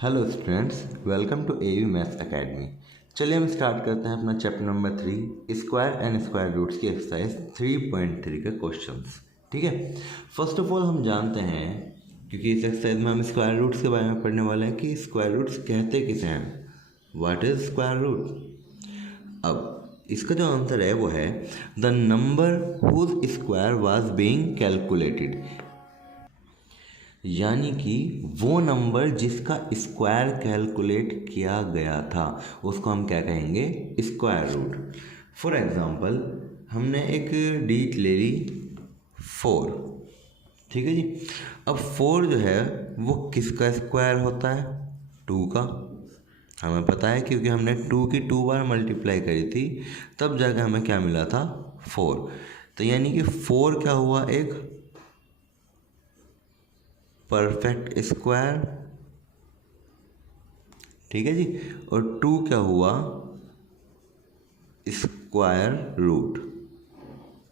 Hello students, welcome to AV maths academy. चलिए हम start करते हैं अपना chapter number 3 square and square roots की एक्सरसाइज 3.3 के क्वेश्चंस। ठीक है, फर्स्ट ऑफ ऑल हम जानते हैं, क्योंकि इस एक्सरसाइज में हम स्क्वायर रूट्स के बारे में पढ़ने वाले हैं कि स्क्वायर रूट्स कहते किसे हैं, व्हाट इज स्क्वायर रूट। अब इसका जो आंसर है वो है the number whose square was being calculated, यानी कि वो नंबर जिसका स्क्वायर कैलकुलेट किया गया था उसको हम क्या कहेंगे, स्क्वायर रूट। फॉर एग्जांपल हमने एक डिजिट ले ली 4, ठीक है जी। अब 4 जो है वो किसका स्क्वायर होता है, 2 का। हमें पता है क्योंकि हमने 2 की 2 बार मल्टीप्लाई करी थी, तब जाकर हमें क्या मिला था, 4। तो यानी कि 4 क्या हुआ, एक परफेक्ट स्क्वायर, ठीक है जी। और 2 क्या हुआ, स्क्वायर रूट।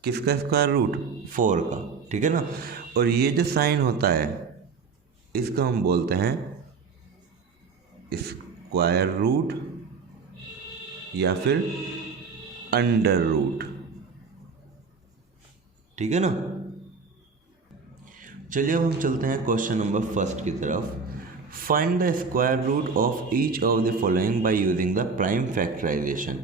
किसका स्क्वायर रूट, 4 का, ठीक है ना। और ये जो साइन होता है इसको हम बोलते हैं स्क्वायर रूट या फिर अंडर रूट, ठीक है ना। चलिए अब हम चलते हैं क्वेश्चन नंबर फर्स्ट की तरफ। Find the square root of each of the following by using the prime factorisation.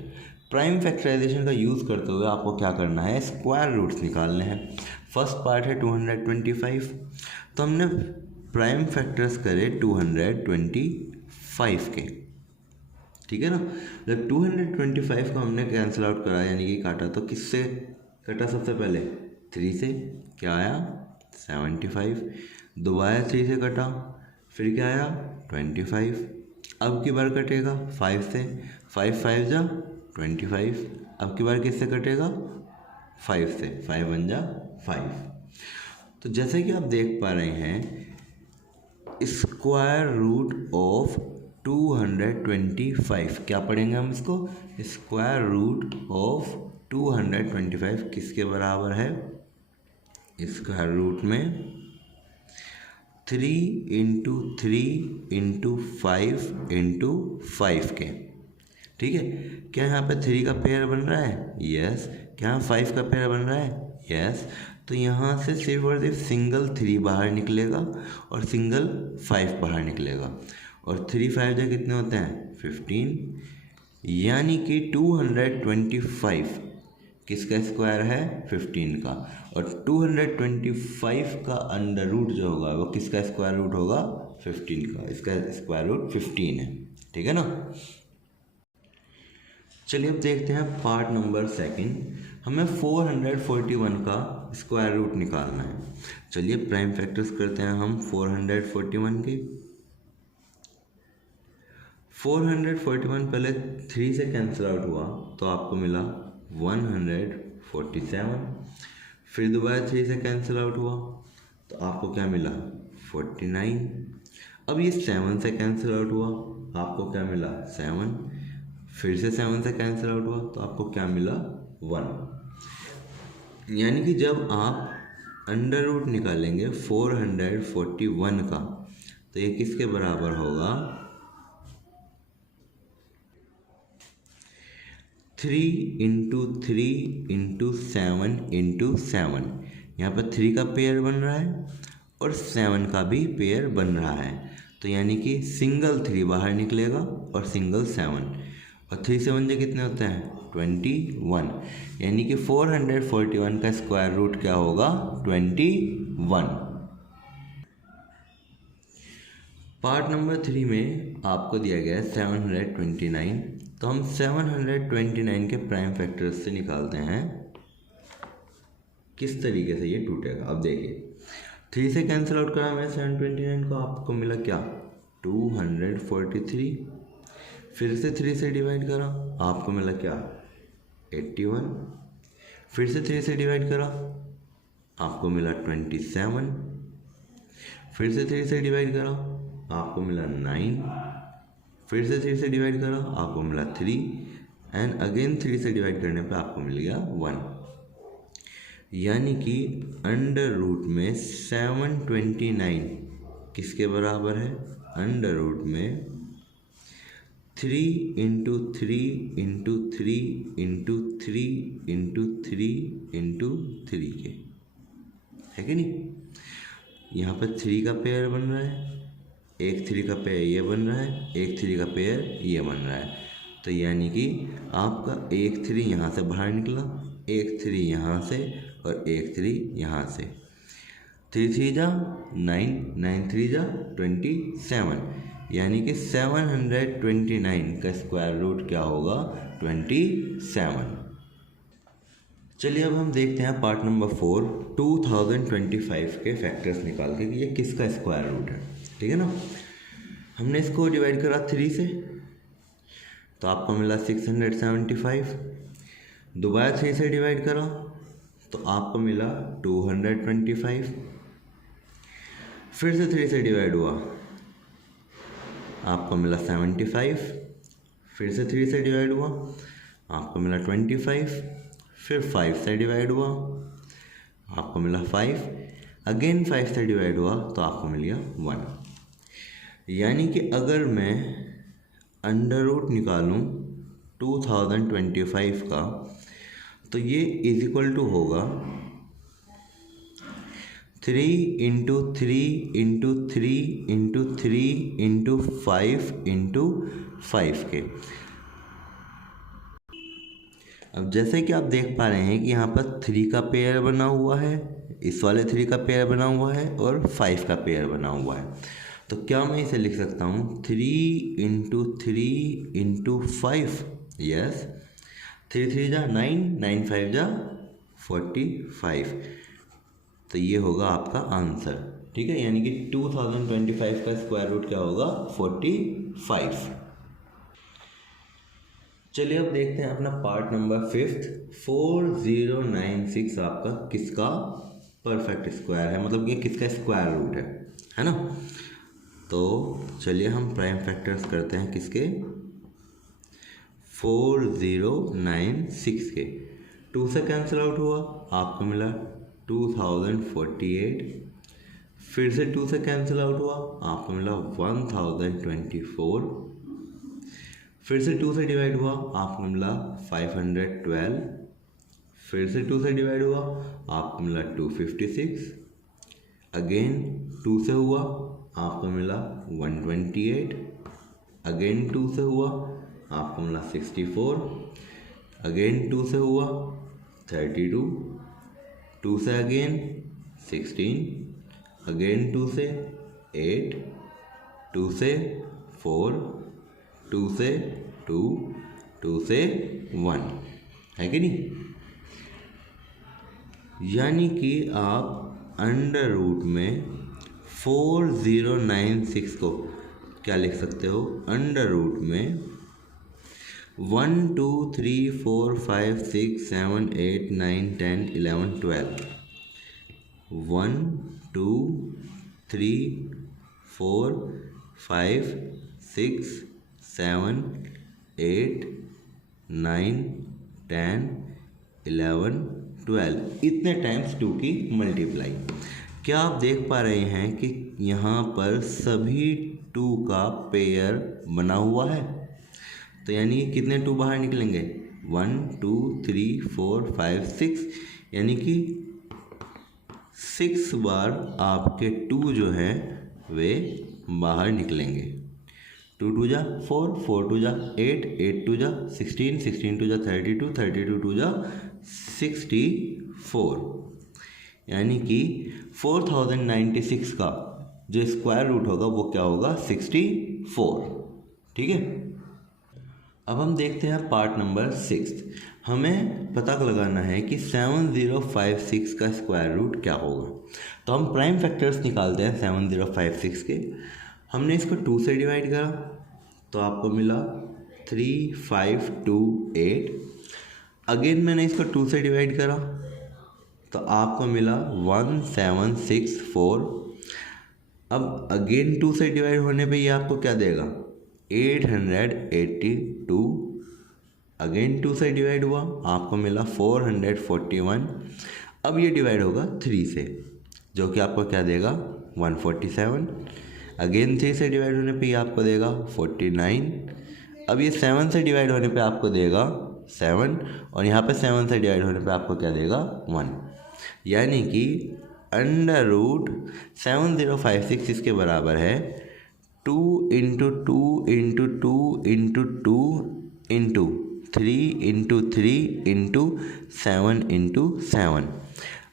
Prime factorisation का यूज़ करते हुए आपको क्या करना है, स्क्वायर रूट्स निकालने हैं। फर्स्ट पार्ट है 225, तो हमने प्राइम फैक्टर्स करे 225 के, ठीक है ना। जब 225 को हमने कैंसिल आउट करा यानी कि काटा, तो किससे कटा, सबसे पहले 3 से, क्या आया 75। दोबारा 3 से कटा, फिर क्या आया 25। अब की बार कटेगा 5 से, 5 5 जा 25। अब की बार किससे कटेगा, 5 से, 5 1 जा 5। तो जैसे कि आप देख पा रहे हैं, स्क्वायर रूट ऑफ 225, क्या पढ़ेंगे हम इसको, स्क्वायर रूट ऑफ 225 किसके बराबर है, स्क्वायर रूट में 3 इंटू 3 इंटू 5 इंटू 5 के, ठीक है। क्या यहाँ पे 3 का पेयर बन रहा है, यस। क्या यहाँ 5 का पेयर बन रहा है, यस। तो यहाँ से सिर्फ और सिर्फ सिंगल 3 बाहर निकलेगा और सिंगल 5 बाहर निकलेगा, और 3 5 जो कितने होते हैं 15, यानी कि 225 किसका स्क्वायर है, 15 का। और 225 का अंडर रूट जो होगा वो किसका स्क्वायर रूट होगा, 15 का। इसका स्क्वायर रूट 15 है, ठीक है ना। चलिए अब देखते हैं पार्ट नंबर सेकंड। हमें 441 का स्क्वायर रूट निकालना है। चलिए प्राइम फैक्टर्स करते हैं हम 441 के। 441 पहले 3 से कैंसिल आउट हुआ तो आपको मिला 147। फिर दोबारा 3 से कैंसिल आउट हुआ तो आपको क्या मिला 49। अब ये 7 से कैंसिल आउट हुआ, आपको क्या मिला 7। फिर से 7 से कैंसिल आउट हुआ तो आपको क्या मिला 1। यानी कि जब आप अंडर रूट निकालेंगे 441 का, तो ये किसके बराबर होगा, 3 इंटू 3 इंटू 7 इंटू 7। यहाँ पर 3 का पेयर बन रहा है और 7 का भी पेयर बन रहा है, तो यानी कि सिंगल 3 बाहर निकलेगा और सिंगल 7, और 3 7 जो कितने होते हैं 21, यानी कि 441 का स्क्वायर रूट क्या होगा 21। पार्ट नंबर 3 में आपको दिया गया है 729, तो हम 729 के प्राइम फैक्टर्स से निकालते हैं किस तरीके से ये टूटेगा। अब देखिए 3 से कैंसिल आउट करा मैं 729 को, आपको मिला क्या 243। फिर से 3 से डिवाइड करा, आपको मिला क्या 81। फिर से 3 से डिवाइड करा, आपको मिला 27। फिर से 3 से डिवाइड करा, आपको मिला 9। फिर से 3 से डिवाइड करा, आपको मिला 3, एंड अगेन 3 से डिवाइड करने पे आपको मिल गया 1। यानी कि अंडर रूट में 729 किसके बराबर है, अंडर रूट में 3 into 3 into 3 into 3 into 3 into 3 के, है कि नहीं। यहाँ पर 3 का पेयर बन रहा है, एक 3 का पेयर ये बन रहा है, एक 3 का पेयर ये बन रहा है। तो यानी कि आपका एक 3 यहाँ से बाहर निकला, एक 3 यहाँ से और एक 3 यहाँ से। 3 3 जा 9, 9 3 जा 27, यानी कि 729 का स्क्वायर रूट क्या होगा, 27। चलिए अब हम देखते हैं पार्ट नंबर 4, 2025 के फैक्टर्स निकाल के कि ये किसका स्क्वायर रूट है। ठीक है ना। हमने इसको डिवाइड करा 3 से, तो आपको मिला 675। दोबारा 3 से डिवाइड करा तो आपको मिला 225। फिर से 3 से डिवाइड हुआ, आपको मिला 75। फिर से 3 से डिवाइड हुआ, आपको मिला 25। फिर 5 से डिवाइड हुआ, आपको मिला 5। अगेन 5 से डिवाइड हुआ तो आपको मिल गया 1। यानी कि अगर मैं अंडर रूट निकालूं 2025 का, तो ये इज इक्वल टू होगा 3 into 3 into 3 into 3 into 5 into 5 के। अब जैसे कि आप देख पा रहे हैं कि यहाँ पर 3 का पेयर बना हुआ है, इस वाले 3 का पेयर बना हुआ है और 5 का पेयर बना हुआ है। तो क्या मैं इसे लिख सकता हूँ 3 इंटू 3 इंटू 5, यस। 3 3 जा 9, 9 5 जा 45। तो ये होगा आपका आंसर। ठीक है, यानी कि 2025 का स्क्वायर रूट क्या होगा, 45। चलिए अब देखते हैं अपना पार्ट नंबर 5, 4096 आपका किसका परफेक्ट स्क्वायर है, मतलब ये किसका स्क्वायर रूट है ना। तो चलिए हम प्राइम फैक्टर्स करते हैं किसके, 4096 के। 2 से कैंसिल आउट हुआ, आपको मिला 2048। फिर से 2 से कैंसिल आउट हुआ, आपको मिला 1024। फिर से 2 से डिवाइड हुआ, आपको मिला 512। फिर से 2 से डिवाइड हुआ, आपको मिला 256। अगेन 2 से हुआ, आपको मिला 128। अगेन 2 से हुआ, आपको मिला 64। अगेन 2 से हुआ 32। 2 से अगेन 16। अगेन 2 से 8। 2 से 4। 2 से 2। 2 से 1, है कि नहीं। यानी कि आप अंडर रूट में 4096 को क्या लिख सकते हो, अंडर रूट में 1 2 3 4 5 6 7 8 9 10 11 12। 1 2 3 4 5 6 7 8 9 10 11 12, इतने टाइम्स 2 की मल्टीप्लाई। क्या आप देख पा रहे हैं कि यहाँ पर सभी 2 का पेयर बना हुआ है। तो यानी कितने 2 बाहर निकलेंगे, 1 2 3 4 5 6, यानी कि 6 बार आपके 2 जो हैं वे बाहर निकलेंगे। 2 2 जा 4, 4 2 जा 8, 8 2 जा 16, 16 2 जा 32, 32 2 जा 64, यानी कि 4096 का जो स्क्वायर रूट होगा वो क्या होगा, 64। ठीक है। अब हम देखते हैं पार्ट नंबर 6। हमें पता लगाना है कि 7056 का स्क्वायर रूट क्या होगा। तो हम प्राइम फैक्टर्स निकालते हैं 7056 के। हमने इसको 2 से डिवाइड करा तो आपको मिला 3528। अगेन मैंने इसको 2 से डिवाइड करा तो आपको मिला 1764। अब अगेन 2 से डिवाइड होने पे ये आपको क्या देगा, 882। अगेन 2 से डिवाइड हुआ, आपको मिला 441। अब ये डिवाइड होगा 3 से, जो कि आपको क्या देगा, 147। अगेन 3 से डिवाइड होने पे ये आपको देगा 49। अब ये 7 से डिवाइड होने पे आपको देगा 7 और यहाँ पे 7 से डिवाइड होने पे आपको क्या देगा 1। यानी कि √7056 इसके बराबर है 2 into 2 into 2 into 2 into 3 into 3 into 7 into 7।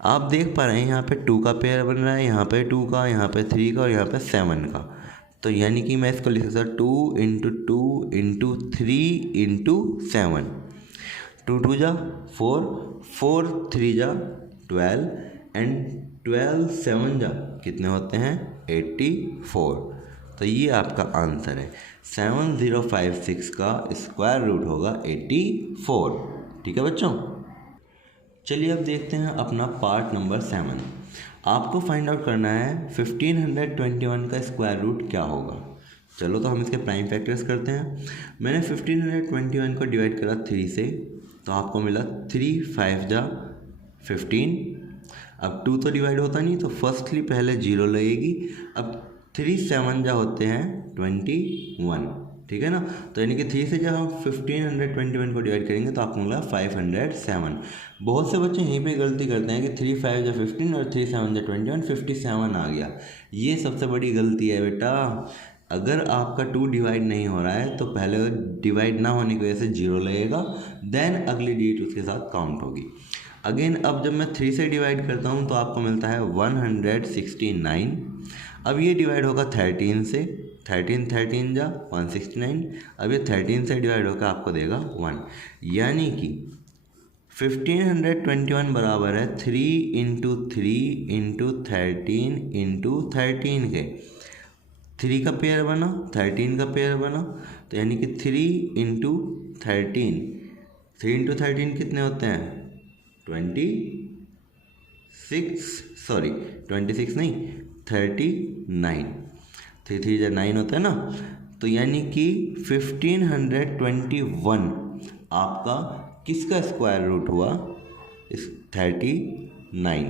आप देख पा रहे हैं यहाँ पे 2 का पेयर बन रहा है, यहाँ पे 2 का, यहाँ पे 3 का और यहाँ पे 7 का। तो यानी कि मैं इसको लिख सकता 2 इंटू 2 इंटू 3 इंटू 7। 2 2 जा 4, 4 3 जा 12 एंड 12 7 जा कितने होते हैं 84। तो ये आपका आंसर है। 7056 का स्क्वायर रूट होगा 84। ठीक है बच्चों, चलिए अब देखते हैं अपना पार्ट नंबर 7। आपको फाइंड आउट करना है 1521 का स्क्वायर रूट क्या होगा। चलो तो हम इसके प्राइम फैक्टर्स करते हैं। मैंने 1521 को डिवाइड करा 3 से, तो आपको मिला 3 5 जा 15। अब 2 तो डिवाइड होता नहीं, तो फर्स्टली पहले 0 लगेगी। अब 3 7 जा होते हैं 21। ठीक है ना, तो यानी कि 3 से जब हम 1521 को डिवाइड करेंगे तो आपको मिला 507। बहुत से बच्चे यहीं पे गलती करते हैं कि 3 5 जा 15 और 3 7 जा 21, 57 आ गया। ये सबसे बड़ी गलती है बेटा। अगर आपका 2 डिवाइड नहीं हो रहा है तो पहले डिवाइड ना होने की वजह से 0 लगेगा, देन अगली डिजिट उसके साथ काउंट होगी। अगेन अब जब मैं 3 से डिवाइड करता हूँ तो आपको मिलता है 169। अब ये डिवाइड होगा 13 से, 13 13 जा 169। अब ये 13 से डिवाइड होकर आपको देगा 1। यानी कि 1521 बराबर है 3 इंटू 3 इंटू 13 इंटू 13 के। 3 का पेयर बना, 13 का पेयर बना, तो यानी कि 3 इंटू 13, 3 इंटू 13 कितने होते हैं 26 नहीं 39। 3 3 जा 9 होता है ना। तो यानी कि 1521 आपका किसका स्क्वायर रूट हुआ 39।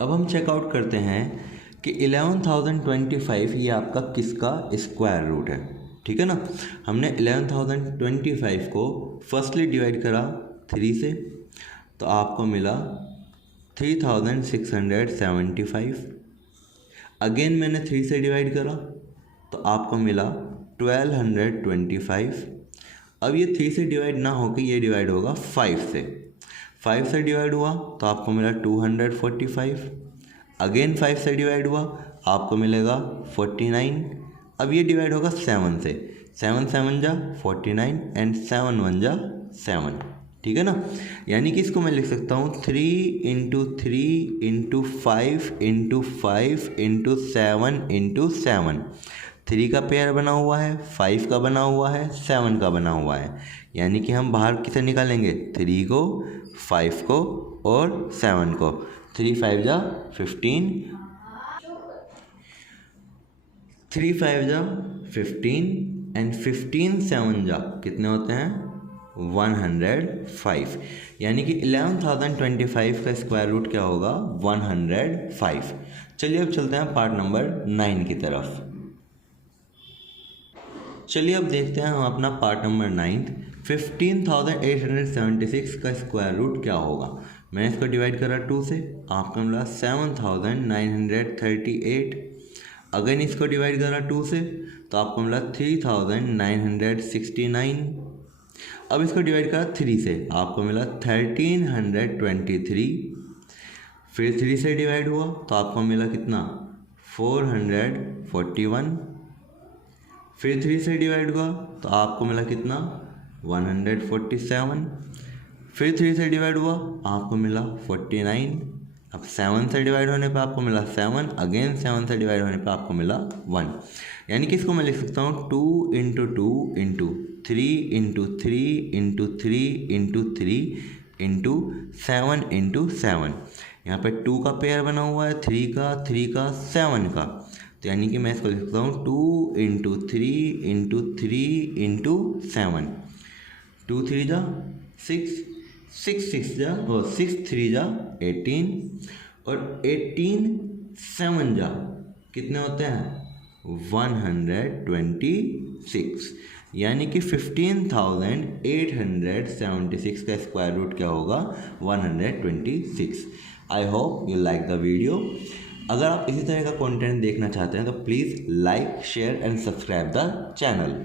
अब हम चेकआउट करते हैं कि 11,025 ये आपका किसका स्क्वायर रूट है। ठीक है ना, हमने 11,025 को फर्स्टली डिवाइड करा 3 से, तो आपको मिला 3675। अगेन मैंने 3 से डिवाइड करा तो आपको मिला 1225। अब ये 3 से डिवाइड ना होकर ये डिवाइड होगा 5 से। 5 से डिवाइड हुआ तो आपको मिला 245। अगेन 5 से डिवाइड हुआ आपको मिलेगा 49। अब ये डिवाइड होगा 7 से, 7 7 जा 49 एंड 7 1 जा 7। ठीक है ना, यानी कि इसको मैं लिख सकता हूँ 3 into 3 into 5 into 5 into 7 into 7। 3 का पेयर बना हुआ है, 5 का बना हुआ है, 7 का बना हुआ है। यानी कि हम बाहर किसे निकालेंगे 3 को, 5 को और 7 को। 3 5 जा 15, 3 5 जा 15 एंड 15 7 जा कितने होते हैं 105। यानी कि 11,025 का स्क्वायर रूट क्या होगा 105। चलिए अब चलते हैं पार्ट नंबर 9 की तरफ। चलिए अब देखते हैं हम अपना पार्ट नंबर 9। 15,876 का स्क्वायर रूट क्या होगा। मैंने इसको डिवाइड करा 2 से, आपको मिला 7,938। अगेन इसको डिवाइड करा 2 से तो आपको मिला 3,969। अब इसको डिवाइड करा 3 से, आपको मिला 1,323। फिर 3 से डिवाइड हुआ तो आपको मिला कितना 441। फिर 3 से डिवाइड हुआ तो आपको मिला कितना 147। फिर 3 से डिवाइड हुआ आपको मिला 49। अब 7 से डिवाइड होने पे आपको मिला 7। अगेन 7 से डिवाइड होने पे आपको मिला 1। यानी कि इसको मैं लिख सकता हूँ 2 into 2 into 3 into 3 into 3 into 3 into 7 into 7। यहाँ पे 2 का पेयर बना हुआ है, 3 का, 7 का। तो यानी कि मैं इसको लिख सकता हूँ 2 इंटू 3 इंटू 3 इंटू 7। 2 3 जा 6, 6 6 जा और 6 3 जा 18 और 18 7 जा कितने होते हैं 126, यानी कि 15,876 का स्क्वायर रूट क्या होगा 126। I hope you like the video. अगर आप इसी तरह का कंटेंट देखना चाहते हैं तो please like share and subscribe the channel.